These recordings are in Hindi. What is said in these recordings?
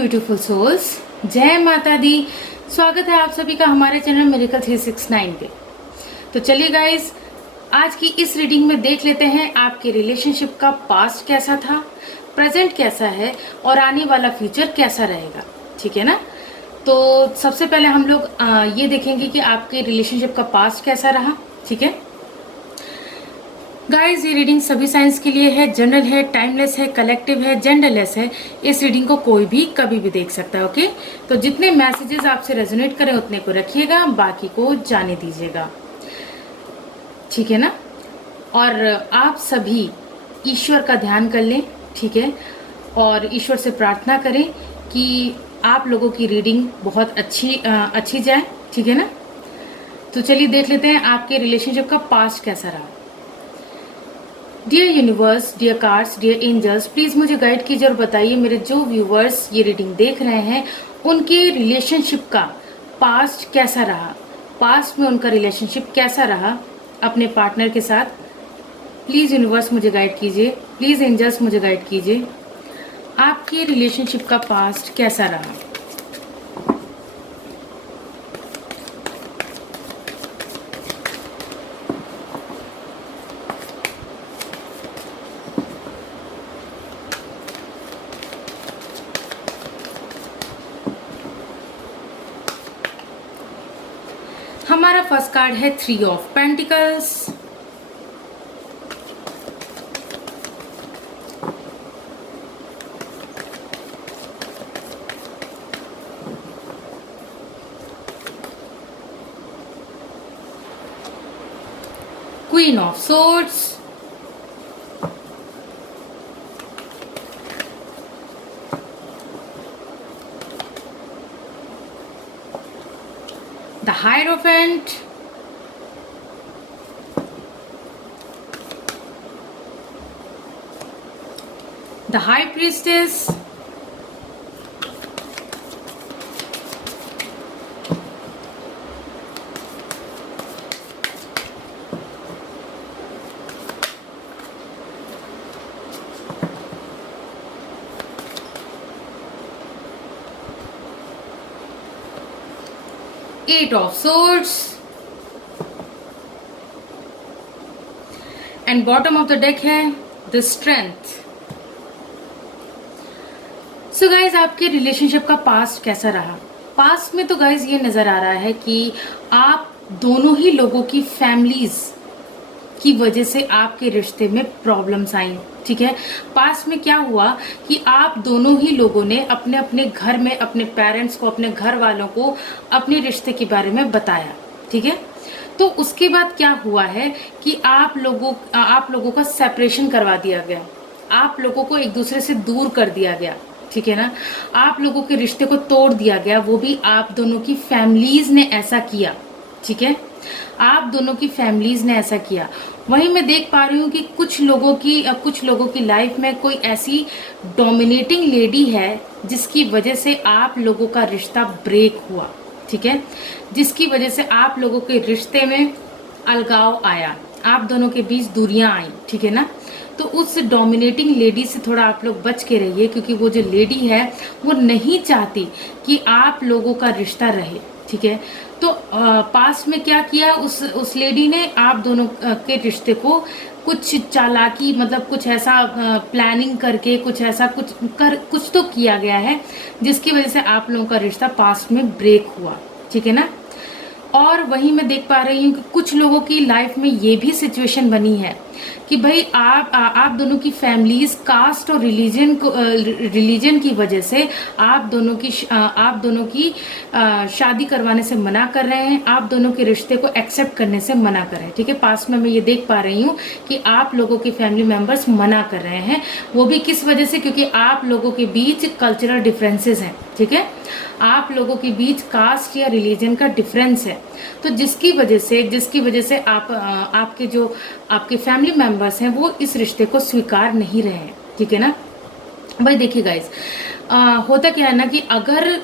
ब्यूटीफुल सोल्स, जय माता दी। स्वागत है आप सभी का हमारे चैनल मिरेकल 369 पे। तो चलिए गाइस, आज की इस रीडिंग में देख लेते हैं आपके रिलेशनशिप का पास्ट कैसा था, प्रेजेंट कैसा है और आने वाला फ्यूचर कैसा रहेगा। ठीक है ना। तो सबसे पहले हम लोग ये देखेंगे कि आपके रिलेशनशिप का पास्ट कैसा रहा। ठीक है गाइस, ये रीडिंग सभी साइंस के लिए है, जनरल है, टाइमलेस है, कलेक्टिव है, जेंडरलेस है। इस रीडिंग को कोई भी कभी भी देख सकता है। ओके, तो जितने मैसेजेस आपसे रेजोनेट करें उतने को रखिएगा, बाकी को जाने दीजिएगा। ठीक है ना। और आप सभी ईश्वर का ध्यान कर लें। ठीक है, और ईश्वर से प्रार्थना करें कि आप लोगों की रीडिंग बहुत अच्छी जाए। ठीक है ना। तो चलिए देख लेते हैं आपके रिलेशनशिप का पास्ट कैसा रहा। Dear universe, dear cards, dear angels, please मुझे गाइड कीजिए और बताइए मेरे जो व्यूवर्स ये रीडिंग देख रहे हैं उनके रिलेशनशिप का पास्ट कैसा रहा, पास्ट में उनका रिलेशनशिप कैसा रहा अपने पार्टनर के साथ। प्लीज़ यूनिवर्स मुझे गाइड कीजिए, प्लीज़ एंजल्स मुझे गाइड कीजिए, आपके रिलेशनशिप का पास्ट कैसा रहा। हमारा फर्स्ट कार्ड है 3 of pentacles, queen of swords, the Hierophant, the High Priestess, Eight of Swords, and bottom of the deck है द स्ट्रेंथ। सो गाइज, आपके रिलेशनशिप का पास्ट कैसा रहा। पास्ट में तो गाइज ये नजर आ रहा है कि आप दोनों ही लोगों की फैमिलीज की वजह से आपके रिश्ते में प्रॉब्लम्स आई। ठीक है, पास्ट में क्या हुआ कि आप दोनों ही लोगों ने अपने अपने घर में अपने पेरेंट्स को, अपने घर वालों को अपने रिश्ते के बारे में बताया। ठीक है, तो उसके बाद क्या हुआ है कि आप लोगों का सेपरेशन करवा दिया गया, आप लोगों को एक दूसरे से दूर कर दिया गया। ठीक है ना, आप लोगों के रिश्ते को तोड़ दिया गया, वो भी आप दोनों की फैमिलीज ने ऐसा किया। ठीक है, आप दोनों की फैमिलीज ने ऐसा किया। वहीं मैं देख पा रही हूँ कि कुछ लोगों की लाइफ में कोई ऐसी डोमिनेटिंग लेडी है जिसकी वजह से आप लोगों का रिश्ता ब्रेक हुआ। ठीक है, जिसकी वजह से आप लोगों के रिश्ते में अलगाव आया, आप दोनों के बीच दूरियां आई। ठीक है ना, तो उस डोमिनेटिंग लेडी से थोड़ा आप लोग बच के रहिए, क्योंकि वो जो लेडी है वो नहीं चाहती कि आप लोगों का रिश्ता रहे। ठीक है, तो पास्ट में क्या किया उस लेडी ने, आप दोनों के रिश्ते को कुछ चालाकी, मतलब कुछ ऐसा प्लानिंग करके कुछ तो किया गया है जिसकी वजह से आप लोगों का रिश्ता पास्ट में ब्रेक हुआ। ठीक है ना। और वहीं मैं देख पा रही हूँ कि कुछ लोगों की लाइफ में ये भी सिचुएशन बनी है कि भाई आप दोनों की फैमिलीज कास्ट और रिलीजन की वजह से आप दोनों की शादी करवाने से मना कर रहे हैं, आप दोनों के रिश्ते को एक्सेप्ट करने से मना कर रहे हैं। ठीक है, पास में मैं ये देख पा रही हूँ कि आप लोगों के फैमिली मेंबर्स मना कर रहे हैं। वो भी किस वजह से, क्योंकि आप लोगों के बीच कल्चरल डिफरेंसेस हैं। ठीक है, आप लोगों के बीच कास्ट या रिलीजन का डिफरेंस है, तो जिसकी वजह से आपके फैमिली मेंबर्स हैं वो इस रिश्ते को स्वीकार नहीं रहे हैं। ठीक है ना भाई। देखिए गाइस, होता क्या है ना कि अगर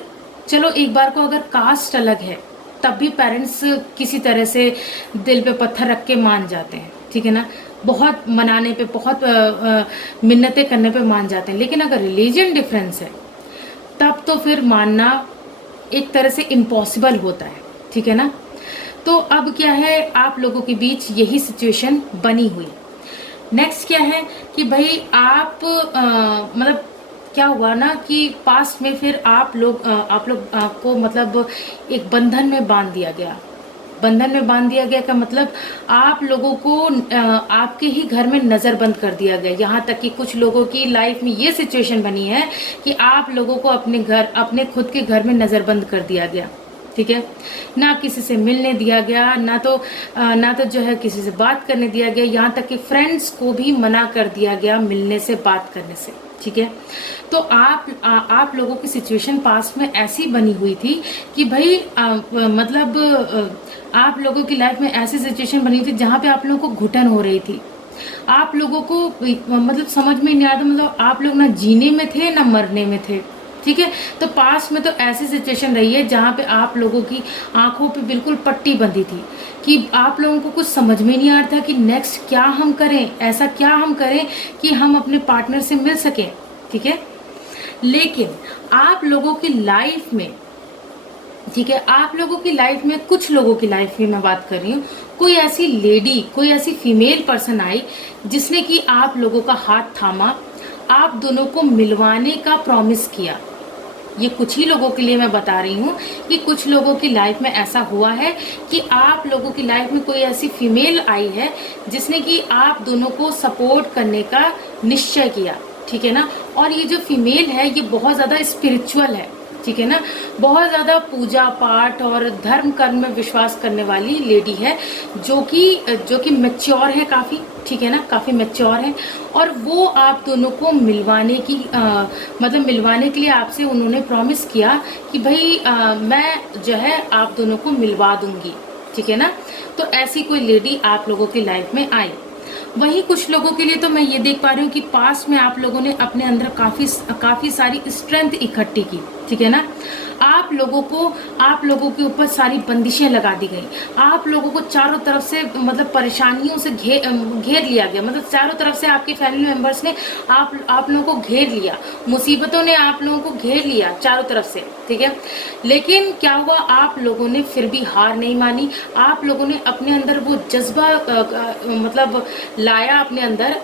चलो एक बार को अगर कास्ट अलग है तब भी पेरेंट्स किसी तरह से दिल पे पत्थर रख के मान जाते हैं। ठीक है ना, बहुत मनाने पे, बहुत मिन्नतें करने पे मान जाते हैं। लेकिन अगर रिलीजन डिफरेंस है तब तो फिर मानना एक तरह से इम्पॉसिबल होता है, ठीक है ना। तो अब क्या है, आप लोगों के बीच यही सिचुएशन बनी हुई। नेक्स्ट क्या है कि भाई आप मतलब क्या हुआ ना कि पास्ट में फिर आप लोग को मतलब एक बंधन में बांध दिया गया। बंधन में बांध दिया गया का मतलब आप लोगों को आपके ही घर में नज़रबंद कर दिया गया। यहाँ तक कि कुछ लोगों की लाइफ में ये सिचुएशन बनी है कि आप लोगों को अपने खुद के घर में नज़रबंद कर दिया गया, ठीक है। ना किसी से मिलने दिया गया, ना तो जो है किसी से बात करने दिया गया, यहाँ तक कि फ्रेंड्स को भी मना कर दिया गया मिलने से, बात करने से, ठीक है। तो आप लोगों की सिचुएशन पास्ट में ऐसी बनी हुई थी कि भाई मतलब आप लोगों की लाइफ में ऐसी सिचुएशन बनी थी जहाँ पे आप लोगों को घुटन हो रही थी। आप लोगों को मतलब समझ में नहीं आता, मतलब आप लोग ना जीने में थे ना मरने में थे, ठीक है। तो पास्ट में तो ऐसी सिचुएशन रही है जहाँ पे आप लोगों की आंखों पे बिल्कुल पट्टी बंधी थी कि आप लोगों को कुछ समझ में नहीं आ रहा था कि नेक्स्ट क्या हम करें, ऐसा क्या हम करें कि हम अपने पार्टनर से मिल सकें, ठीक है। लेकिन आप लोगों की लाइफ में, ठीक है, आप लोगों की लाइफ में, कुछ लोगों की लाइफ में मैं बात कर रही हूँ, कोई ऐसी लेडी, कोई ऐसी फीमेल पर्सन आई जिसने कि आप लोगों का हाथ थामा, आप दोनों को मिलवाने का प्रॉमिस किया। ये कुछ ही लोगों के लिए मैं बता रही हूँ कि कुछ लोगों की लाइफ में ऐसा हुआ है कि आप लोगों की लाइफ में कोई ऐसी फीमेल आई है जिसने कि आप दोनों को सपोर्ट करने का निश्चय किया, ठीक है ना। और ये जो फीमेल है ये बहुत ज़्यादा स्पिरिचुअल है, ठीक है ना, बहुत ज़्यादा पूजा पाठ और धर्म कर्म में विश्वास करने वाली लेडी है, जो कि मैच्योर है काफ़ी, ठीक है ना, काफ़ी मैच्योर है। और वो आप दोनों को मिलवाने की मतलब मिलवाने के लिए आपसे उन्होंने प्रॉमिस किया कि भाई मैं जो है आप दोनों को मिलवा दूंगी, ठीक है ना। तो ऐसी कोई लेडी आप लोगों की लाइफ में आई। वहीं कुछ लोगों के लिए तो मैं ये देख पा रही हूँ कि पास्ट में आप लोगों ने अपने अंदर काफ़ी सारी स्ट्रेंथ इकट्ठी की, ठीक है ना। आप लोगों के ऊपर सारी बंदिशें लगा दी गई। आप लोगों को चारों तरफ से मतलब परेशानियों से घेर लिया गया, मतलब चारों तरफ से आपके फैमिली मेंबर्स ने आप लोगों को घेर लिया, मुसीबतों ने आप लोगों को घेर लिया चारों तरफ से, ठीक है। लेकिन क्या हुआ, आप लोगों ने फिर भी हार नहीं मानी। आप लोगों ने अपने अंदर वो जज्बा मतलब लाया अपने अंदर,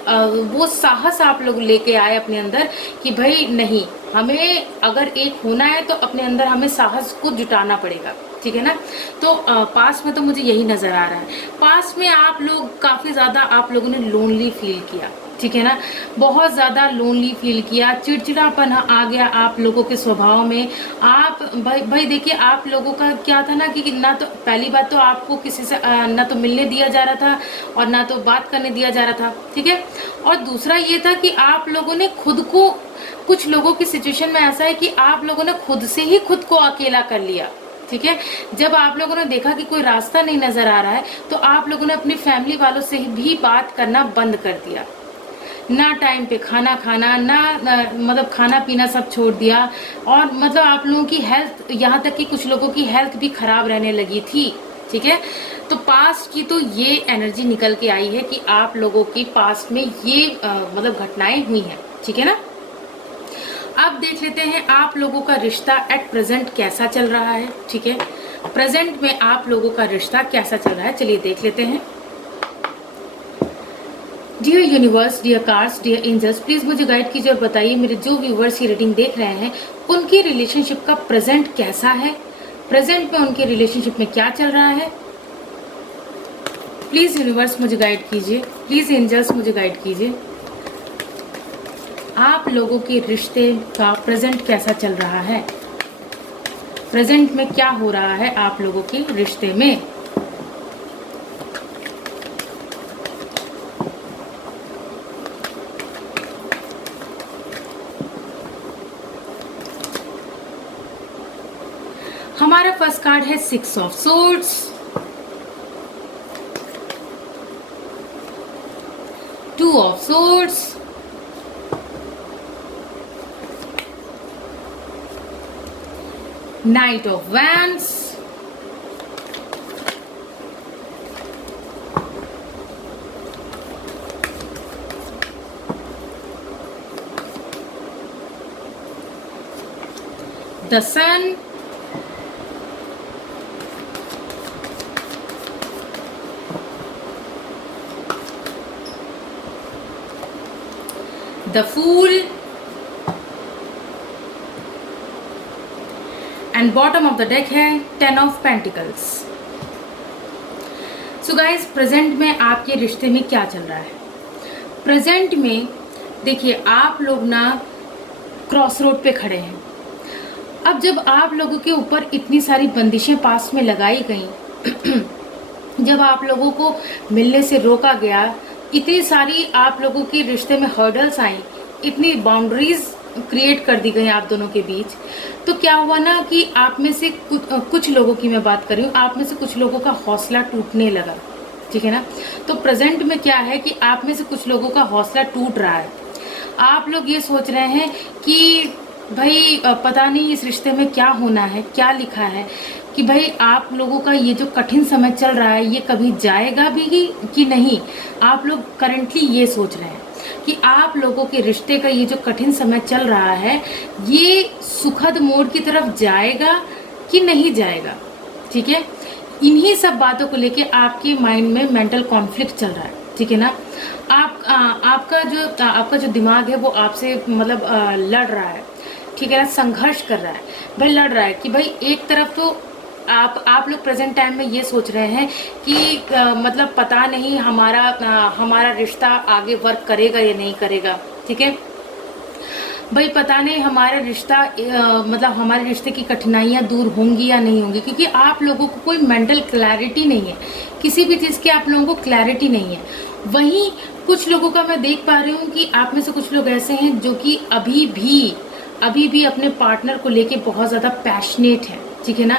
वो साहस आप लोग लेके आए अपने अंदर कि भाई नहीं, हमें अगर एक होना है तो अपने अंदर हमें साहस को जुटाना पड़ेगा, ठीक है ना। तो पास में तो मुझे यही नज़र आ रहा है। पास में आप लोग काफ़ी ज़्यादा आप लोगों ने लोनली फील किया, ठीक है ना, बहुत ज़्यादा लोनली फील किया, चिड़चिड़ापन आ गया आप लोगों के स्वभाव में। आप भाई देखिए, आप लोगों का क्या था ना कि ना तो पहली बात तो आपको किसी से ना तो मिलने दिया जा रहा था और ना तो बात करने दिया जा रहा था, ठीक है। और दूसरा ये था कि आप लोगों ने खुद को, कुछ लोगों की सिचुएशन में ऐसा है कि आप लोगों ने खुद से ही खुद को अकेला कर लिया, ठीक है। जब आप लोगों ने देखा कि कोई रास्ता नहीं नजर आ रहा है तो आप लोगों ने अपनी फैमिली वालों से भी बात करना बंद कर दिया। ना टाइम पे खाना खाना, मतलब खाना पीना सब छोड़ दिया। और मतलब आप लोगों की हेल्थ, यहाँ तक कि कुछ लोगों की हेल्थ भी खराब रहने लगी थी, ठीक है। तो पास्ट की तो ये एनर्जी निकल के आई है कि आप लोगों की पास्ट में ये मतलब घटनाएं हुई हैं, ठीक है ना। अब देख लेते हैं आप लोगों का रिश्ता एट प्रेजेंट कैसा चल रहा है, ठीक है। प्रेजेंट में आप लोगों का रिश्ता कैसा चल रहा है, चलिए देख लेते हैं। Dear universe, dear cards, dear angels, please मुझे गाइड कीजिए और बताइए मेरे जो व्यूवर्स ये रीडिंग देख रहे हैं उनकी रिलेशनशिप का प्रेजेंट कैसा है, प्रेजेंट में उनके रिलेशनशिप में क्या चल रहा है। प्लीज यूनिवर्स मुझे गाइड कीजिए, प्लीज एंजल्स मुझे गाइड कीजिए। आप लोगों के रिश्ते का प्रेजेंट कैसा चल रहा है, प्रेजेंट में क्या हो रहा है आप लोगों के रिश्ते में। हमारा फर्स्ट कार्ड है 6 of swords, 2 of swords, Knight of Wands, the sun, the fool, and bottom of the deck है 10 of pentacles. So guys, present में आपके रिश्ते में क्या चल रहा है? प्रेजेंट में देखिए, आप लोग ना क्रॉस रोड पे खड़े हैं। अब जब आप लोगों के ऊपर इतनी सारी बंदिशें पास में लगाई गई जब आप लोगों को मिलने से रोका गया, इतनी सारी आप लोगों के रिश्ते में हर्डल्स आई, इतनी बाउंड्रीज क्रिएट कर दी गई आप दोनों के बीच, तो क्या हुआ ना कि आप में से कुछ लोगों की मैं बात कर रही हूँ, आप में से कुछ लोगों का हौसला टूटने लगा, ठीक है ना। तो प्रेजेंट में क्या है कि आप में से कुछ लोगों का हौसला टूट रहा है। आप लोग ये सोच रहे हैं कि भाई पता नहीं इस रिश्ते में क्या होना है, क्या लिखा है, कि भाई आप लोगों का ये जो कठिन समय चल रहा है ये कभी जाएगा भी कि नहीं। आप लोग करंटली ये सोच रहे हैं कि आप लोगों के रिश्ते का ये जो कठिन समय चल रहा है ये सुखद मोड़ की तरफ जाएगा कि नहीं जाएगा, ठीक है। इन्हीं सब बातों को लेके आपके माइंड में मेंटल कॉन्फ्लिक्ट चल रहा है, ठीक है ना। आपका जो दिमाग है वो आपसे मतलब लड़ रहा है, ठीक है ना, संघर्ष कर रहा है, भाई लड़ रहा है कि भाई एक तरफ तो आप लोग प्रेजेंट टाइम में ये सोच रहे हैं कि मतलब पता नहीं हमारा रिश्ता आगे वर्क करेगा या नहीं करेगा, ठीक है भाई, पता नहीं हमारा रिश्ता मतलब हमारे रिश्ते की कठिनाइयाँ दूर होंगी या नहीं होंगी, क्योंकि आप लोगों को कोई मेंटल क्लैरिटी नहीं है, किसी भी चीज़ की आप लोगों को क्लैरिटी नहीं है। वहीं कुछ लोगों का मैं देख पा रही हूँ कि आप में से कुछ लोग ऐसे हैं जो कि अभी भी अपने पार्टनर को लेके बहुत ज़्यादा पैशनेट हैं, ठीक है ना।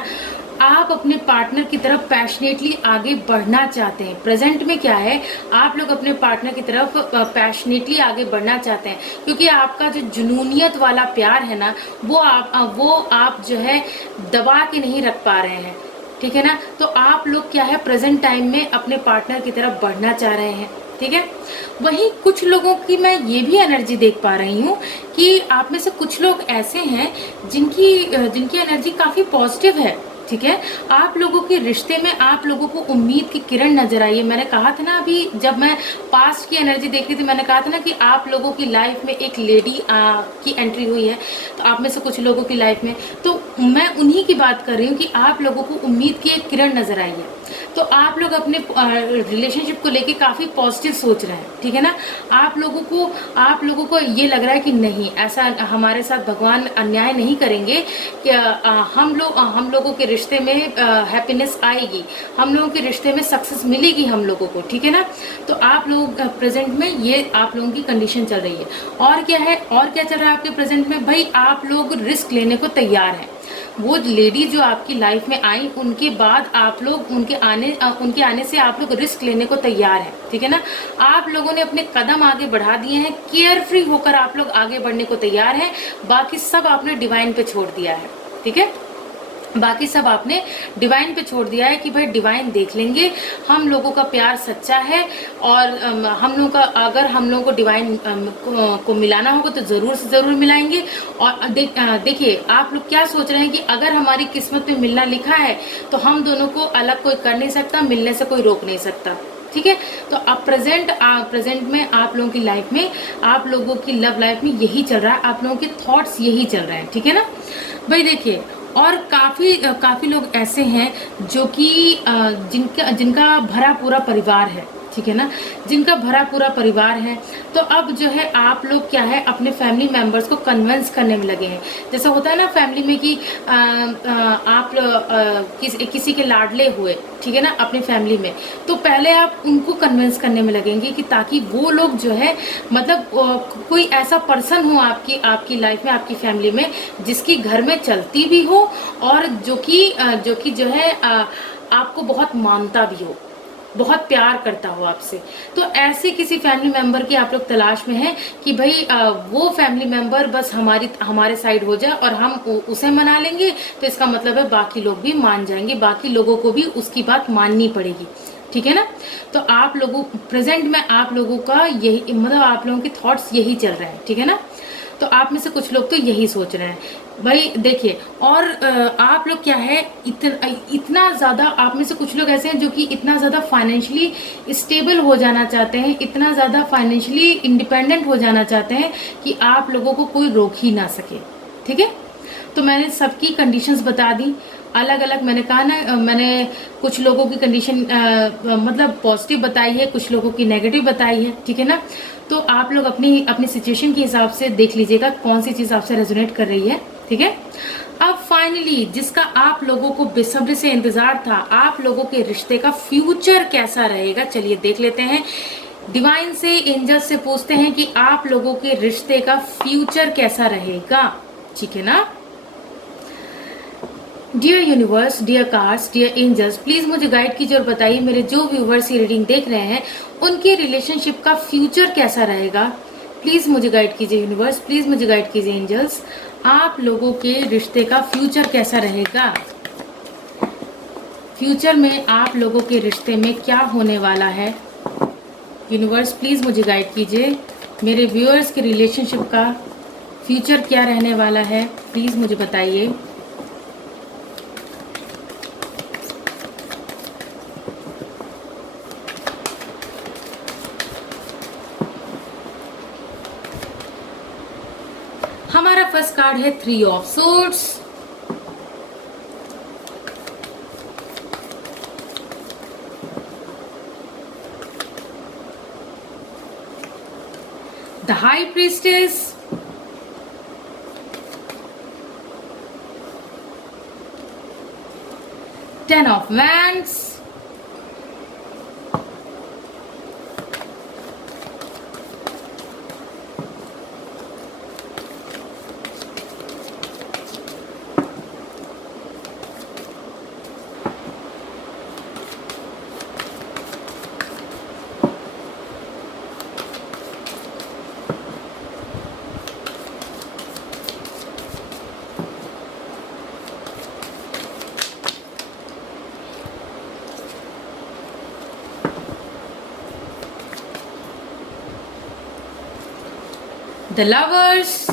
आप अपने पार्टनर की तरफ पैशनेटली आगे बढ़ना चाहते हैं। प्रेजेंट में क्या है, आप लोग अपने पार्टनर की तरफ पैशनेटली आगे बढ़ना चाहते हैं, क्योंकि आपका जो जुनूनियत वाला प्यार है ना वो आप जो है दबा के नहीं रख पा रहे हैं, ठीक है ना। तो आप लोग क्या है प्रेजेंट टाइम में अपने पार्टनर की तरफ बढ़ना चाह रहे हैं, ठीक है। वहीं कुछ लोगों की मैं ये भी एनर्जी देख पा रही हूँ कि आप में से कुछ लोग ऐसे हैं जिनकी एनर्जी काफ़ी पॉजिटिव है, ठीक है। आप लोगों के रिश्ते में आप लोगों को उम्मीद की किरण नजर आई है। मैंने कहा था ना अभी जब मैं पास्ट की एनर्जी देख रही थी, मैंने कहा था ना कि आप लोगों की लाइफ में एक लेडी की एंट्री हुई है, तो आप में से कुछ लोगों की लाइफ में, तो मैं उन्हीं की बात कर रही हूँ कि आप लोगों को उम्मीद की एक किरण नजर आई है। तो आप लोग अपने रिलेशनशिप को लेके काफ़ी पॉजिटिव सोच रहे हैं, ठीक है ना। आप लोगों को ये लग रहा है कि नहीं, ऐसा हमारे साथ भगवान अन्याय नहीं करेंगे कि हम लोगों के रिश्ते में हैप्पीनेस आएगी, हम लोगों के रिश्ते में सक्सेस मिलेगी हम लोगों को, ठीक है ना। तो आप लोग प्रेजेंट में ये आप लोगों की कंडीशन चल रही है। और क्या है, और क्या चल रहा है आपके प्रेजेंट में, भाई आप लोग रिस्क लेने को तैयार हैं। वो लेडी जो आपकी लाइफ में आई उनके बाद आप लोग उनके आने से आप लोग रिस्क लेने को तैयार हैं, ठीक है ना। आप लोगों ने अपने कदम आगे बढ़ा दिए हैं, केयर फ्री होकर आप लोग आगे बढ़ने को तैयार हैं। बाकी सब आपने डिवाइन पे छोड़ दिया है, ठीक है। बाकी सब आपने डिवाइन पे छोड़ दिया है कि भाई डिवाइन देख लेंगे, हम लोगों का प्यार सच्चा है और अगर हम लोगों को डिवाइन को मिलाना होगा तो ज़रूर से ज़रूर मिलाएंगे। और देखिए आप लोग क्या सोच रहे हैं कि अगर हमारी किस्मत में मिलना लिखा है तो हम दोनों को अलग कोई कर नहीं सकता, मिलने से कोई रोक नहीं सकता, ठीक है। तो अब प्रेजेंट में आप लोगों की लाइफ में, आप लोगों की लव लाइफ में यही चल रहा है, आप लोगों के थॉट्स यही चल रहे हैं, ठीक है ना भाई। देखिए और काफ़ी लोग ऐसे हैं जो कि जिनका भरा पूरा परिवार है, ठीक है ना, जिनका भरा पूरा परिवार है। तो अब जो है आप लोग क्या है अपने फैमिली मेंबर्स को कन्विंस करने में लगे हैं। जैसा होता है ना फैमिली में कि आप किसी के लाडले हुए, ठीक है ना, अपनी फैमिली में, तो पहले आप उनको कन्विंस करने में लगेंगे कि ताकि वो लोग जो है मतलब कोई ऐसा पर्सन हो आपकी लाइफ में, आपकी फैमिली में, जिसकी घर में चलती भी हो और जो कि जो है आपको बहुत मानता भी हो, बहुत प्यार करता हो आपसे। तो ऐसे किसी फैमिली मेंबर की आप लोग तलाश में हैं कि भाई वो फैमिली मेंबर बस हमारे साइड हो जाए और हम उसे मना लेंगे, तो इसका मतलब है बाकी लोग भी मान जाएंगे, बाकी लोगों को भी उसकी बात माननी पड़ेगी, ठीक है ना। तो प्रेजेंट में आप लोगों का यही मतलब आप लोगों के थॉट्स यही चल रहे हैं, ठीक है ना। तो आप में से कुछ लोग तो यही सोच रहे हैं भाई। देखिए, और आप लोग क्या है, इतना ज़्यादा आप में से कुछ लोग ऐसे हैं जो कि इतना ज़्यादा फाइनेंशियली स्टेबल हो जाना चाहते हैं, इतना ज़्यादा फाइनेंशियली इंडिपेंडेंट हो जाना चाहते हैं कि आप लोगों को कोई रोक ही ना सके। ठीक है, तो मैंने सबकी कंडीशंस बता दी अलग अलग। मैंने कहा ना, मैंने कुछ लोगों की कंडीशन मतलब पॉजिटिव बताई है, कुछ लोगों की नेगेटिव बताई है। ठीक है ना, तो आप लोग अपनी अपनी सिचुएशन के हिसाब से देख लीजिएगा कौन सी चीज़ आपसे रेजोनेट कर रही है। ठीक है, अब फाइनली जिसका आप लोगों को बेसब्री से इंतजार था, आप लोगों के रिश्ते का फ्यूचर कैसा रहेगा, चलिए देख लेते हैं। डिवाइन से, एंजल्स से पूछते हैं कि आप लोगों के रिश्ते का फ्यूचर कैसा रहेगा। ठीक है ना। Dear universe, dear cards, dear angels, please मुझे गाइड कीजिए और बताइए मेरे जो व्यूवर्स ये रीडिंग देख रहे हैं उनके रिलेशनशिप का फ्यूचर कैसा रहेगा। प्लीज मुझे गाइड कीजिए यूनिवर्स, प्लीज मुझे गाइड कीजिए एंजल्स, आप लोगों के रिश्ते का फ्यूचर कैसा रहेगा। फ्यूचर में आप लोगों के रिश्ते में क्या होने वाला है। यूनिवर्स प्लीज मुझे गाइड कीजिए, मेरे व्यूअर्स के रिलेशनशिप का फ्यूचर क्या रहने वाला है, प्लीज मुझे बताइए। हमारा फर्स्ट कार्ड है 3 of swords, the high priestess, 10 of wands, the lovers,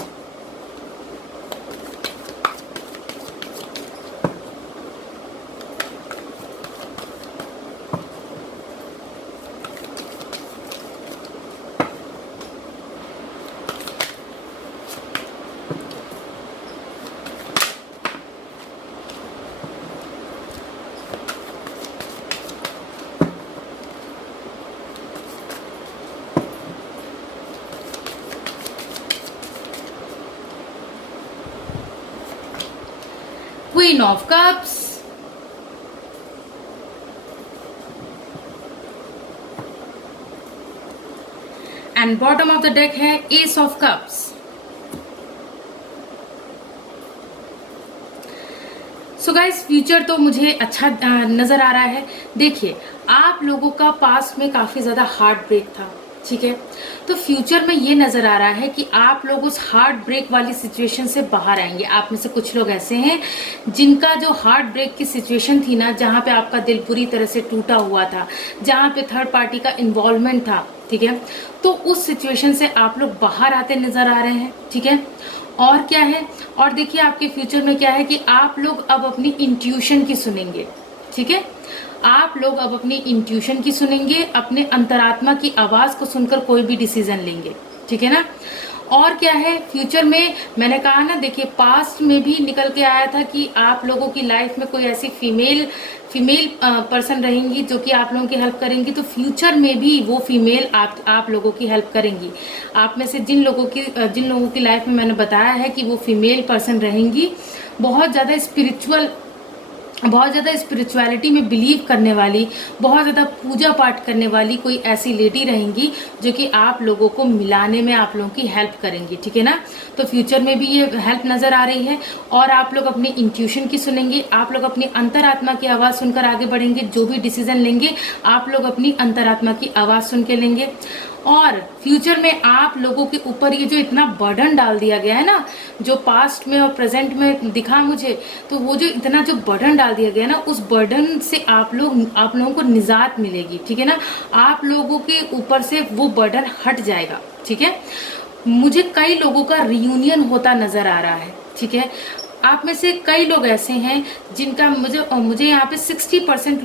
Queen of Cups, and bottom of the deck है ace of cups. So guys, future तो मुझे अच्छा नजर आ रहा है। देखिए, आप लोगों का पास्ट में काफी ज्यादा हार्ट ब्रेक था। ठीक है, तो फ्यूचर में ये नजर आ रहा है कि आप लोग उस हार्ट ब्रेक वाली सिचुएशन से बाहर आएंगे। आप में से कुछ लोग ऐसे हैं जिनका जो हार्ट ब्रेक की सिचुएशन थी ना, जहाँ पे आपका दिल पूरी तरह से टूटा हुआ था, जहाँ पे थर्ड पार्टी का इन्वॉल्वमेंट था। ठीक है, तो उस सिचुएशन से आप लोग बाहर आते नजर आ रहे हैं। ठीक है, और क्या है, और देखिए आपके फ्यूचर में क्या है कि आप लोग अब अपनी इंट्यूशन की सुनेंगे। ठीक है, आप लोग अब अपनी इंट्यूशन की सुनेंगे, अपने अंतरात्मा की आवाज को सुनकर कोई भी डिसीजन लेंगे। ठीक है ना, और क्या है फ्यूचर में, मैंने कहा ना, देखिए पास्ट में भी निकल के आया था कि आप लोगों की लाइफ में कोई ऐसी फीमेल पर्सन रहेंगी जो कि आप लोगों की हेल्प करेंगी। तो फ्यूचर में भी वो फीमेल आप लोगों की हेल्प करेंगी। आप में से जिन लोगों की लाइफ में मैंने बताया है कि वो फीमेल पर्सन रहेंगी, बहुत ज़्यादा स्पिरिचुअलिटी में बिलीव करने वाली, बहुत ज़्यादा पूजा पाठ करने वाली कोई ऐसी लेडी रहेंगी जो कि आप लोगों को मिलाने में आप लोगों की हेल्प करेंगी। ठीक है ना, तो फ्यूचर में भी ये हेल्प नज़र आ रही है। और आप लोग अपनी इंट्यूशन की सुनेंगे, आप लोग अपनी अंतरात्मा की आवाज़ सुनकर आगे बढ़ेंगे। जो भी डिसीजन लेंगे आप लोग अपनी अंतरात्मा की आवाज़ सुन के लेंगे। और फ्यूचर में आप लोगों के ऊपर ये जो इतना बर्डन डाल दिया गया है ना, जो पास्ट में और प्रेजेंट में दिखा मुझे, तो वो जो इतना जो बर्डन डाल दिया गया ना, उस बर्डन से आप लोगों को निजात मिलेगी। ठीक है ना, आप लोगों के ऊपर से वो बर्डन हट जाएगा। ठीक है, मुझे कई लोगों का रियूनियन होता नजर आ रहा है, ठीक है। आप में से कई लोग ऐसे हैं जिनका मुझे यहाँ पे 60%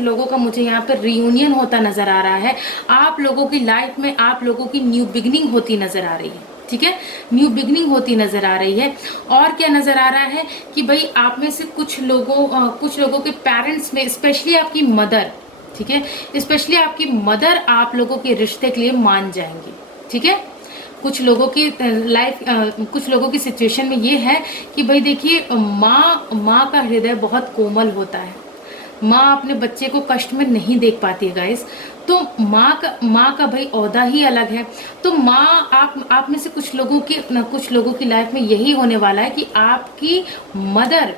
लोगों का मुझे यहाँ पे रियूनियन होता नजर आ रहा है। आप लोगों की लाइफ में आप लोगों की न्यू बिगनिंग होती नजर आ रही है, ठीक है। न्यू बिगनिंग होती नजर आ रही है। और क्या नजर आ रहा है कि भाई आप में से कुछ लोगों के पेरेंट्स में, स्पेशली आपकी मदर, ठीक है, स्पेशली आपकी मदर आप लोगों के रिश्ते के लिए मान जाएंगी, ठीक है। कुछ लोगों की लाइफ, कुछ लोगों की सिचुएशन में ये है कि भाई देखिए, माँ का हृदय बहुत कोमल होता है। माँ अपने बच्चे को कष्ट में नहीं देख पाती है गाइस। तो माँ का भाई औहदा ही अलग है। तो माँ, आप में से कुछ लोगों की लाइफ में यही होने वाला है कि आपकी मदर,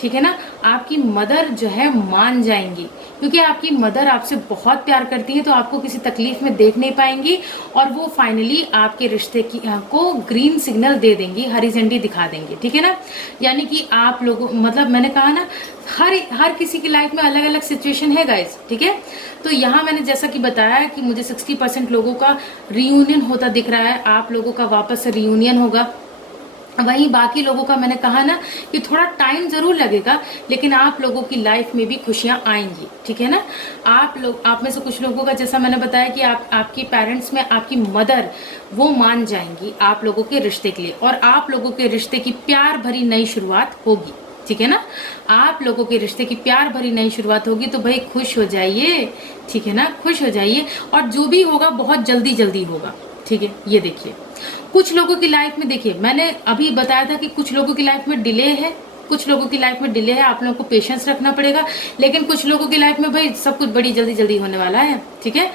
ठीक है ना, आपकी मदर जो है मान जाएंगी, क्योंकि आपकी मदर आपसे बहुत प्यार करती है, तो आपको किसी तकलीफ में देख नहीं पाएंगी और वो फाइनली आपके रिश्ते को ग्रीन सिग्नल दे देंगी, हरी झंडी दिखा देंगी, ठीक है ना। यानी कि आप लोगों, मतलब मैंने कहा ना, हर किसी की लाइफ में अलग अलग सिचुएशन है गाइस, ठीक है। तो यहाँ मैंने जैसा कि बताया कि मुझे 60% लोगों का रियूनियन होता दिख रहा है, आप लोगों का वापस से रियूनियन होगा। वहीं बाकी लोगों का मैंने कहा ना कि थोड़ा टाइम जरूर लगेगा, लेकिन आप लोगों की लाइफ में भी खुशियां आएंगी, ठीक है ना। आप में से कुछ लोगों का, जैसा मैंने बताया कि आपके पेरेंट्स में आपकी मदर वो मान जाएंगी आप लोगों के रिश्ते के लिए, और आप लोगों के रिश्ते की प्यार भरी नई शुरुआत होगी, ठीक है ना। आप लोगों के रिश्ते की प्यार भरी नई शुरुआत होगी, तो भाई खुश हो जाइए, ठीक है ना, खुश हो जाइए। और जो भी होगा बहुत जल्दी जल्दी होगा, ठीक है। ये देखिए, कुछ लोगों की लाइफ में, देखिए मैंने अभी बताया था कि कुछ लोगों की लाइफ में डिले है, कुछ लोगों की लाइफ में डिले है, आप लोगों को पेशेंस रखना पड़ेगा। लेकिन कुछ लोगों की लाइफ में भाई सब कुछ बड़ी जल्दी जल्दी होने वाला है, ठीक है।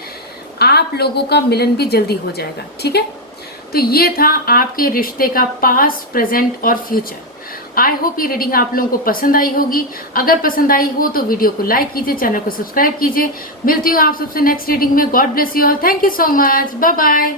आप लोगों का मिलन भी जल्दी हो जाएगा, ठीक है। तो ये था आपके रिश्ते का पास्ट, प्रेजेंट और फ्यूचर। आई होप ये रीडिंग आप लोगों को पसंद आई होगी। अगर पसंद आई हो तो वीडियो को लाइक कीजिए, चैनल को सब्सक्राइब कीजिए। मिलती हूँ आप सबसे नेक्स्ट रीडिंग में। God bless you all. Thank you so much. Bye bye.